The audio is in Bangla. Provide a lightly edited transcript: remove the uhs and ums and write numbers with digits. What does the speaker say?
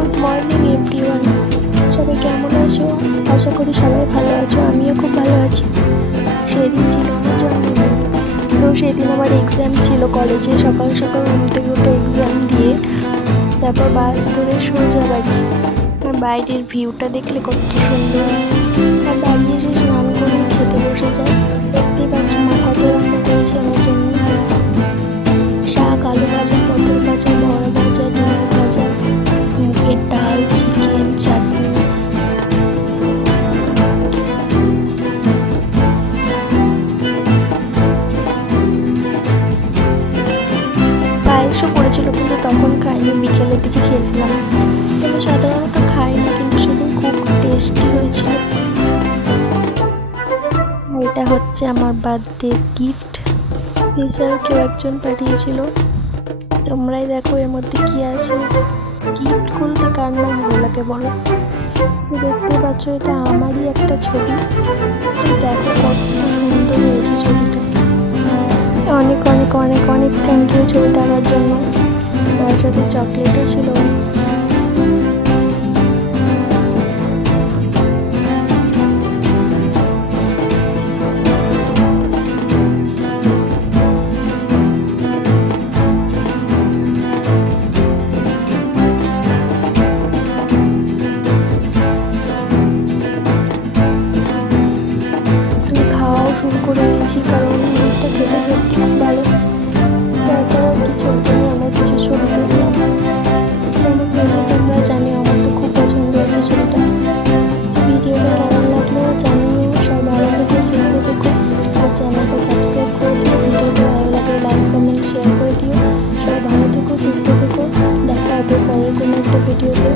গুড মর্নিং এভরিওয়ান, সবাই কেমন আছো? আশা করি সবাই ভালো আছো। আমিও খুব ভালো আছি। সেদিন ছিল আমার জন্মদিন, তো সেদিন আমার এক্সাম ছিল কলেজে। সকাল সকাল ঘুম থেকে উঠে এক্সাম দিয়ে তারপর বাস ধরে সোজা বাড়ি। আর বাইরের ভিউটা দেখলে কত সুন্দর। আর বাড়ি এসে স্নান করে খেতে বসে যায়। দেখতেই পাচ্ছ মা কত রান্না করেছে আমার জন্য। শাক, আলু ভাজা, পটল ভাজা, বড়া ভাজা, ডিম ভাজা, মুগের ডাল, চিকেন, চাটনি। পায়েসও পড়েছিল, কিন্তু তখন খাইনি, বিকেলের দিকে খেয়েছিলাম। সেটা সাধারণত খাই না, কিন্তু সেদিন খুব টেস্টি হয়েছিল। এটা হচ্ছে আমার বার্থডের গিফট, স্পেশাল কেউ একজন পাঠিয়েছিল। তোমরাই দেখো এর মধ্যে কি আছে। গিফট খুলতে কার না ভালো লাগে বলো? তো দেখতে পাচ্ছ এটা আমারই একটা ছবি। দেখো কত সুন্দর হয়েছে ছবিটা। অনেক অনেক অনেক অনেক থ্যাংক ইউ ছবিটা আঁকার জন্য। তার সাথে চকলেটও ছিল। শুরু করে দিয়েছি, কারণ এটা খেতে সত্যি খুব ভালো। তারপর আর কি ছবিটা নিয়ে আমার কিছু ছবি তুললাম। কেমন হয়েছে তোমরা জানিও, আমার তো খুব পছন্দ হয়েছে ছবিটা। ভিডিওটা কেমন লাগলো জানিও। সব ভালো থেকো, সুস্থ থেকো, আর চ্যানেলটা সাবস্ক্রাইব করে দিও। ভিডিওটা ভালো লাগলে লাইক, কমেন্ট, শেয়ার করে দিও। সবাই ভালো থেকো, সুস্থ থেকো। দেখা হবে পরের কোনো একটা ভিডিওতে।